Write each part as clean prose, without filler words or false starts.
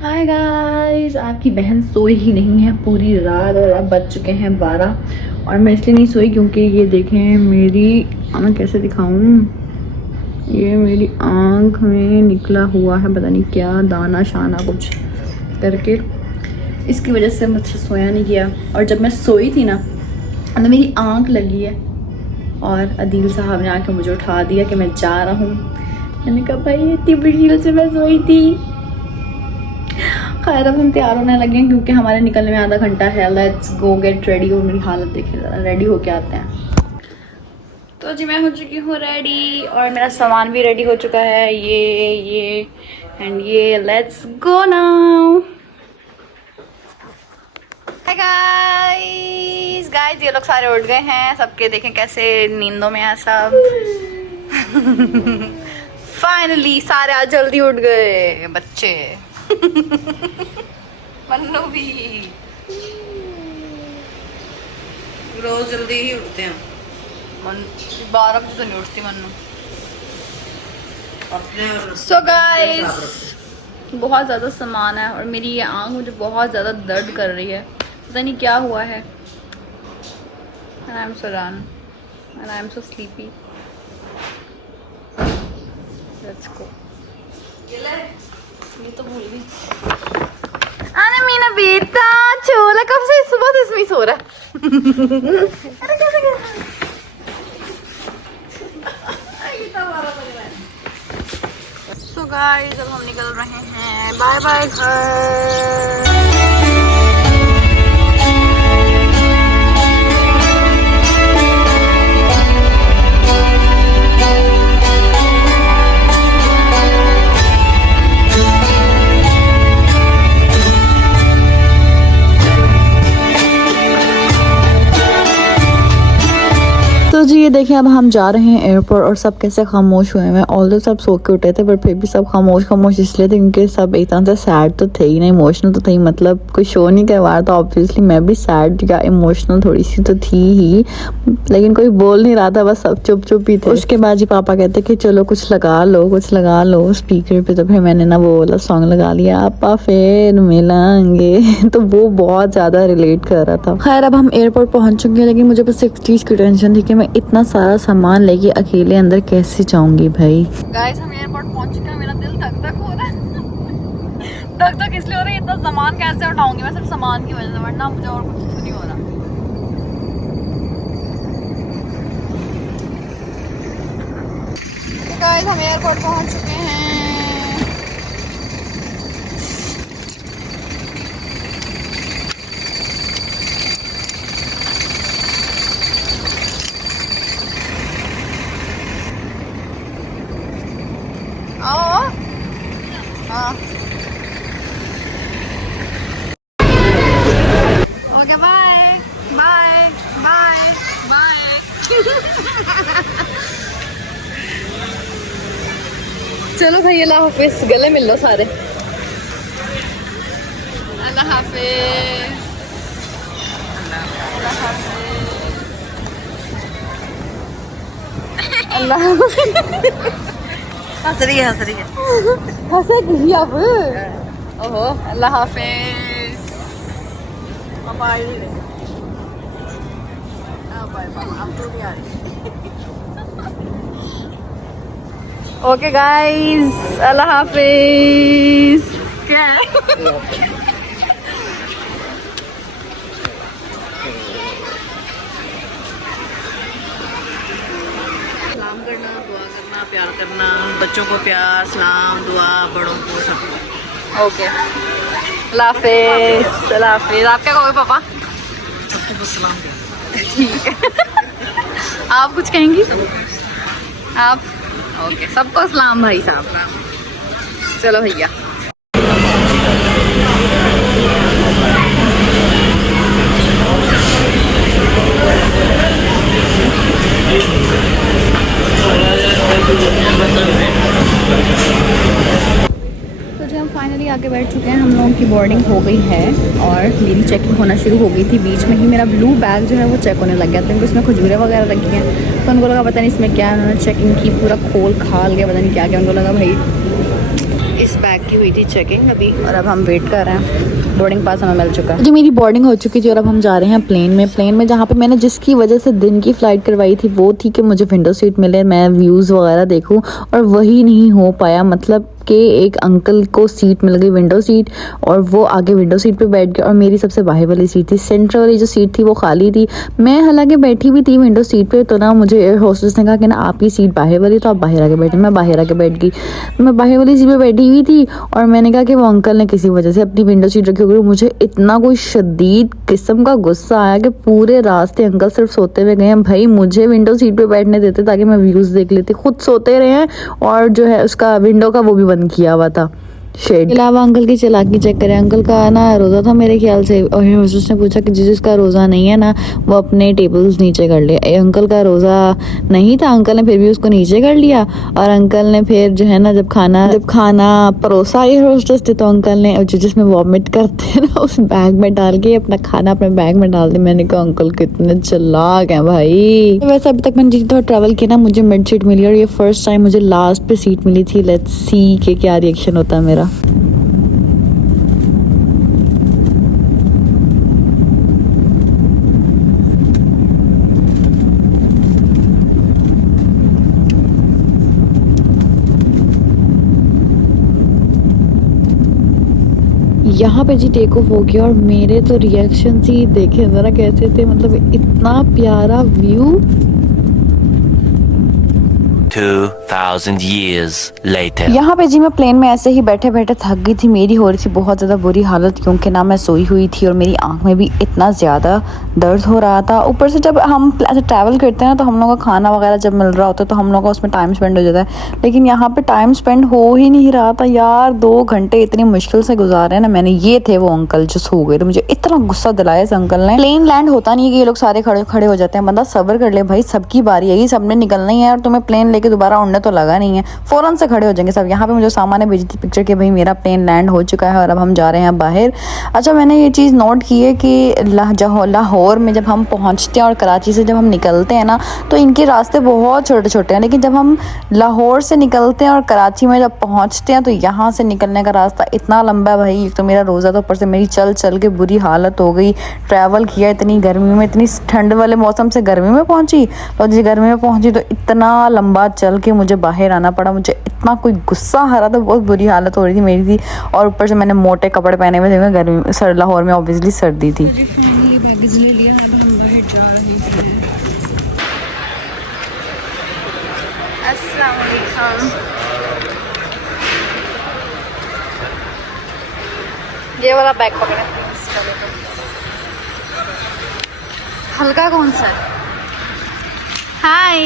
Hi guys, आपकी बहन सोई ही नहीं है पूरी रात और अब बज चुके हैं 12। और मैं इसलिए नहीं सोई क्योंकि ये देखें मेरी, मैं कैसे दिखाऊं, ये मेरी आंख में निकला हुआ है पता नहीं क्या दाना शाना कुछ करके, इसकी वजह से मुझसे सोया नहीं गया। और जब मैं सोई थी ना तो मेरी आंख लगी है और अदील साहब ने आके मुझे उठा दिया कि मैं जा रहा हूँ। मैंने कहा भाई इतनी मुश्किल से मैं सोई थी। खैर अब हम तैयार होने लगे हैं क्योंकि हमारे निकलने में आधा घंटा है। Let's go get ready. और मेरी हालत देखे ज़रा, रेडी होके आते हैं। तो जी मैं हो चुकी हूँ रेडी और मेरा सामान भी रेडी हो चुका है, ये एंड ये। Let's go now. Hi guys, ये लोग सारे उठ गए हैं, सबके देखें कैसे नींदों में है सब। फाइनली सारे आज जल्दी उठ गए बच्चे। मन्नू भी रोज जल्दी ही उठते हैं। 12 बजे तो नहीं उठती मन्नू। अपने सो गाइस बहुत ज़्यादा सामान है और मेरी ये आँख मुझे बहुत ज़्यादा दर्द कर रही है, पता नहीं क्या हुआ है। And I'm so done and I'm so sleepy. Let's go. ये तो भूल गई। अरे मीना बेटा छोला कब से सुबह से इसमें सो रहा है। अरे कैसे सो गाइस अब हम निकल रहे हैं, बाय बाय घर। तो जी ये देखिए अब हम जा रहे हैं एयरपोर्ट और सब कैसे खामोश हुए हैं। ऑल्दो सब सो के उठे थे पर फिर भी सब खामोश इसलिए थे क्योंकि सब एक तरह से सैड तो थे ही ना, इमोशनल तो थे ही, मतलब कोई शो नहीं करवा रहा था। ऑब्वियसली मैं भी सैड या इमोशनल थोड़ी सी तो थी ही, लेकिन कोई बोल नहीं रहा था, बस सब चुप ही थे। उसके बाद जी पापा कहते कि चलो कुछ लगा लो स्पीकर पे। तो फिर मैंने ना वो वाला सॉन्ग लगा लिया, आपा फिर मिलेंगे। तो वो बहुत ज्यादा रिलेट कर रहा था। खैर अब हम एयरपोर्ट पहुंच चुके हैं, लेकिन मुझे बस एक चीज की टेंशन थी कि मैं इतना सारा सामान लेके अकेले अंदर कैसे जाऊंगी भाई। गाइस हम एयरपोर्ट पहुंच चुके हैं, मेरा दिल धक हो रहा है। धक इसलिए हो रहा है, इतना सामान कैसे उठाऊंगी मैं, सिर्फ सामान की वजह से, वरना मुझे और कुछ नहीं हो रहा। गाइस हम एयरपोर्ट पहुंच चुके हैं। Okay bye bye bye bye. चलो भाई अल्लाह हाफिज, गले मिल लो सारे। अल्लाह हाफिज, अल्लाह हाफिज, अल्लाह हंस रही है हंसेगी अब। ओहो अल्लाह हाफिज। पापा आ ही नहीं रहे। अब तो भी आ रही। ओके गाइस अल्लाह हाफिज। क्या है? सलाम करना, दुआ करना, प्यार करना, बच्चों को प्यार, सलाम, दुआ, बड़ों को सब। ओके अल्लाह हाफिज, अल्लाह हाफिज। आप क्या कहोगे पापा? सबको बस सलाम दें। ठीक है। आप कुछ कहेंगी? आप ओके सबको सलाम भाई साहब। चलो भैया फाइनली आके बैठ चुके हैं। हम लोगों की बोर्डिंग हो गई है और मेरी चेकिंग होना शुरू हो गई थी। बीच में ही मेरा ब्लू बैग जो है वो चेक होने लग गया था क्योंकि उसमें खजूरें वगैरह रखी हैं, तो उनको लगा पता नहीं इसमें क्या है। उन्होंने चेकिंग की, पूरा खोल खाल गया, पता नहीं क्या क्या। उनको लगा भाई इस बैग की हुई थी चेकिंग अभी और अब हम वेट कर रहे हैं। बोर्डिंग पास हमें मिल चुका है जी, मेरी बोर्डिंग हो चुकी थी और अब हम जा रहे हैं प्लेन में जहाँ पे मैंने जिसकी वजह से दिन की फ़्लाइट करवाई थी वो थी कि मुझे विंडो सीट मिले, मैं व्यूज़ वगैरह देखूँ, और वही नहीं हो पाया। मतलब कि एक अंकल को सीट मिल गई विंडो सीट और वो आगे विंडो सीट पे बैठ गए और मेरी सबसे बाहर वाली सीट थी, सेंटर वाली जो सीट थी वो खाली थी। मैं हालांकि बैठी भी थी विंडो सीट पे, तो ना मुझे एयर होस्टेस ने कहा कि ना आपकी सीट बाहर वाली, तो आप बाहर आके बैठे। मैं बाहर आके बैठ गई, मैं बाहर वाली सीट पे बैठी हुई थी और मैंने कहा कि वो अंकल ने किसी वजह से अपनी विंडो सीट रखी होगी। मुझे इतना कोई शदीद किस्म का गुस्सा आया कि पूरे रास्ते अंकल सिर्फ सोते हुए गए हैं। भाई मुझे विंडो सीट पे बैठने देते ताकि मैं व्यूज़ देख लेती, खुद सोते रहे हैं और जो है उसका विंडो का वो भी बंद किया हुआ था शेड। अलावा अंकल की चालाकी चेक करें, अंकल का ना रोज़ा था मेरे ख्याल से, और उसने पूछा कि जिसका रोज़ा नहीं है ना वो अपने टेबल्स नीचे कर ले। अंकल का रोज़ा नहीं था, अंकल ने फिर भी उसको नीचे कर लिया और अंकल ने फिर जो है ना जब खाना परोसा एयर होस्टेस थे तो अंकल ने जिसमें वॉमिट करते हैं ना उस बैग में डाल के अपना खाना अपने बैग में डाल दिया। मैंने कहा अंकल कितने चालाक हैं भाई। वैसे अभी तक मैंने जितना ट्रैवल किया ना मुझे मिड सीट मिली और ये फर्स्ट टाइम मुझे लास्ट पे सीट मिली थी। लेट्स सी कि क्या रिएक्शन होता है मेरा। यहाँ पे जी टेक ऑफ हो गया और मेरे तो रिएक्शन ही देखे ज़रा कैसे थे, मतलब इतना प्यारा व्यू। 2000 years later. यहाँ पे जी मैं प्लेन में ऐसे ही बैठे बैठे थक गई थी, मेरी हो रही थी बहुत ज़्यादा बुरी हालत क्योंकि ना मैं सोई हुई थी और मेरी आँख में भी इतना ज़्यादा दर्द हो रहा था। ऊपर से जब हम ऐसे ट्रैवल करते हैं ना तो हम लोगों का खाना वगैरह जब मिल रहा होता है तो हम लोगों का उसमें टाइम स्पेंड हो जाता है, लेकिन यहाँ पे टाइम स्पेंड हो ही नहीं रहा था यार। 2 घंटे इतनी मुश्किल से गुजारे हैं ना मैंने। ये थे वो अंकल जो सो गए थे, मुझे इतना गुस्सा दिलाया इस अंकल ने। प्लेन लैंड होता नहीं है कि ये लोग सारे खड़े हो जाते हैं, बंदा सब्र कर ले भाई, सबकी बारी है, सबने निकलना ही है और तुम्हें प्लेन लेके दोबारा उड़ने तो लगा नहीं है, फौरन से खड़े हो जाएंगे सब। यहाँ पे मुझे सामान भेजी थी पिक्चर कि भाई मेरा प्लेन लैंड हो चुका है और अब हम जा रहे हैं बाहर। अच्छा मैंने ये चीज़ नोट की है कि लाहौर में जब हम पहुँचते हैं और कराची से जब हम निकलते हैं ना तो इनके रास्ते बहुत छोटे छोटे हैं, लेकिन जब हम लाहौर से निकलते हैं और कराची में जब पहुँचते हैं तो यहाँ से निकलने का रास्ता इतना लंबा है भाई। तो मेरा रोज़ा तो ऊपर से मेरी चल चल के बुरी हालत हो गई। ट्रैवल किया इतनी गर्मी में, इतनी ठंड वाले मौसम से गर्मी में पहुँची, और जिस गर्मी में पहुँची तो इतना लंबा चल के मुझे बाहर आना पड़ा। मुझे इतना कोई गुस्सा आ रहा था, बहुत बुरी हालत हो रही थी मेरी थी, और ऊपर से मैंने मोटे कपड़े पहने हुए थे, गर्मी में लाहौर में ऑब्वियसली सर्दी थी। ये वाला बैग पकड़े, हल्का कौन सा है? हाय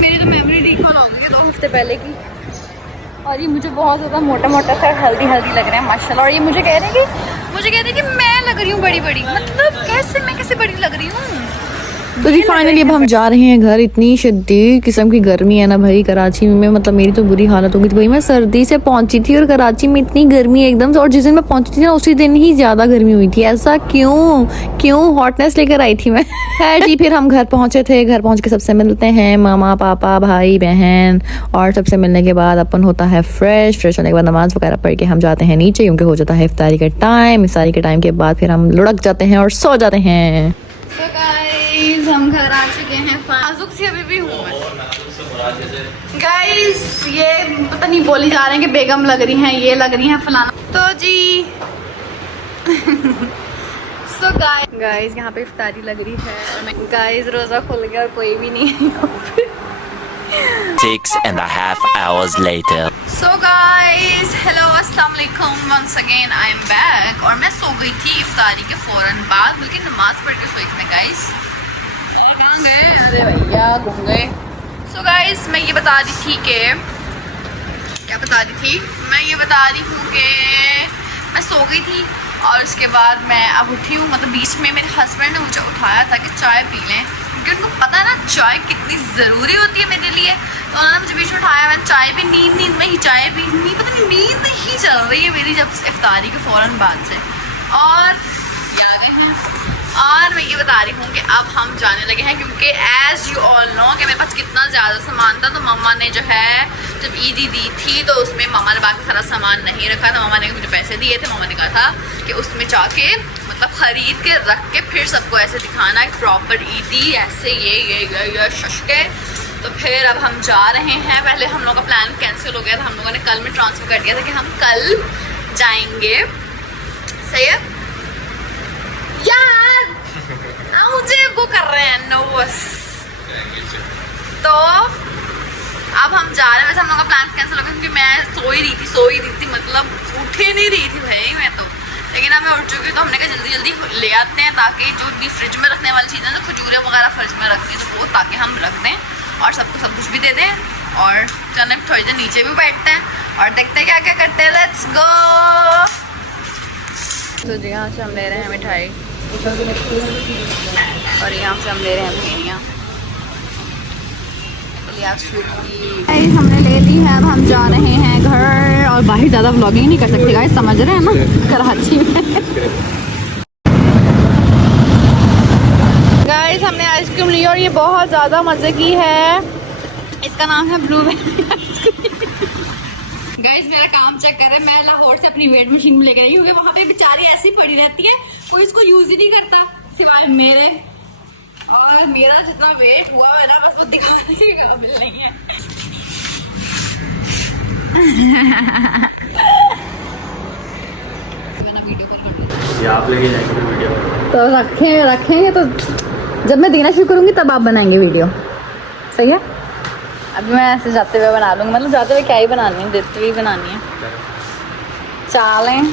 मेरी तो मेमोरी रिकॉल हो गई है 2 हफ्ते पहले की, और ये मुझे बहुत ज़्यादा मोटा मोटा सा हेल्दी लग रहा है माशाल्लाह। और ये मुझे कह रहे हैं कि मैं लग रही हूँ बड़ी, मतलब कैसे मैं कैसे बड़ी लग रही हूँ। तो जी फाइनली अब हम जा रहे हैं घर। इतनी शदीद किस्म की गर्मी है ना भाई कराची में, मतलब मेरी तो बुरी हालत हो गई थी भाई। मैं सर्दी से पहुंची थी और कराची में इतनी गर्मी एकदम से, और जिस दिन मैं पहुंची थी ना उसी दिन ही ज़्यादा गर्मी हुई थी। ऐसा क्यों हॉटनेस लेकर आई थी मैं। है जी, फिर हम घर पहुंचे थे। घर पहुंच के सबसे मिलते हैं, मामा पापा भाई बहन, और सबसे मिलने के बाद अपन होता है फ्रेश होने के बाद नमाज वगैरह पढ़ के हम जाते हैं नीचे क्योंकि हो जाता है इफ्तारी का टाइम। इफ्तारी के टाइम के बाद फिर हम लुढ़क जाते हैं और सो जाते हैं। तो गाइस हम घर आ चुके हैं। नाजुक सी अभी भी हूँ मैं। गाइस ये पता नहीं बोली जा रहे हैं कि बेगम लग रही हैं, ये लग रही हैं फलाना। तो जी सो गाइस यहाँ पे इफ्तारी लग रही है और मैं गाइस रोज़ा खुल गया और कोई भी नहीं है यहाँ पे। 6.5 hours later. So guys, hello, अस्सलाम वालेकुम, once again I am back। और मैं सो गई थी इफ्तारी के फ़ौरन बाद, बल्कि नमाज पढ़ के सोई थी मैं गाइस। कहाँ गए? अरे भैया घूम गए। So guys मैं ये बता रही थी कि मैं ये बता रही हूँ कि मैं सो गई थी और उसके बाद मैं अब उठी हूँ। मतलब बीच में मेरे हस्बैंड ने मुझे उठाया था कि चाय पी लें, क्योंकि उनको पता है ना चाय कितनी ज़रूरी होती है मेरे लिए। तो उन्होंने मुझे बीच में उठाया, मैंने चाय पी, नींद में ही चाय पी, पता नहीं नींद ही चल रही है मेरी जब इफ्तारी के फ़ौरन बाद से। और ये आ गए हैं। और मैं ये बता रही हूँ कि अब हम जाने लगे हैं क्योंकि एज़ यू ऑल नो कि मेरे पास कितना ज़्यादा सामान था। तो मम्मा ने जो है जब ईदी दी थी तो उसमें मम्मा ने बाकी सारा सामान नहीं रखा था। मम्मा ने मुझे पैसे दिए थे, मम्मा ने कहा था कि उसमें जाके मतलब ख़रीद के रख के फिर सबको ऐसे दिखाना एक प्रॉपर ईदी ऐसे ये शशके। तो फिर अब हम जा रहे हैं। पहले हम लोगों का प्लान कैंसिल हो गया था, हम लोगों ने कल में ट्रांसफ़र कर दिया था कि हम कल जाएंगे। सही है यार, मुझे वो कर रहे हैं नर्वस। तो अब हम जा रहे हैं। वैसे हम लोगों का प्लान कैंसिल हो गया क्योंकि मैं सो ही रही थी मतलब उठ ही नहीं रही थी भाई मैं तो। लेकिन अब मैं उठ चुकी हूँ तो हमने कहा जल्दी जल्दी ले आते हैं ताकि जो भी फ्रिज में रखने वाली चीज़ें जो खजूरें वगैरह फ्रिज में रखती हैं तो वो ताकि हम रख दें और सबको सब कुछ भी दे दें। और चलने थोड़ी देर नीचे भी बैठते हैं और देखते हैं क्या क्या करते हैं। Let's go. तो जी यहाँ से हम ले रहे हैं मिठाई और यहाँ से हम ले रहे हैं फेनियाँ। हमने ले ली है। अब हम जा रहे हैं घर और बाहर ज़्यादा व्लॉगिंग नहीं कर सकते गाइस, समझ रहे हैं ना, कराची में। गाइस हमने आइसक्रीम ली और ये बहुत ज़्यादा मज़े की है। इसका नाम है ब्लूबेरी आइसक्रीम। गाइस मेरा काम चेक करें, मैं लाहौर से अपनी वेट मशीन लेकर आई क्योंकि वहाँ पे बेचारी ऐसी पड़ी रहती है, कोई इसको यूज़ ही नहीं करता सिवाय मेरे। और मेरा जितना वेट हुआ है ना बस वो दिखाने के काबिल नहीं है। आप लेके जाएंगे वीडियो तो रखेंगे तो जब मैं देना शुरू करूँगी तब आप बनाएंगे वीडियो। सही है। अभी मैं ऐसे जाते हुए बना लूँगी, मतलब जाते हुए क्या ही बनानी है, देते हुए बनानी है। चालें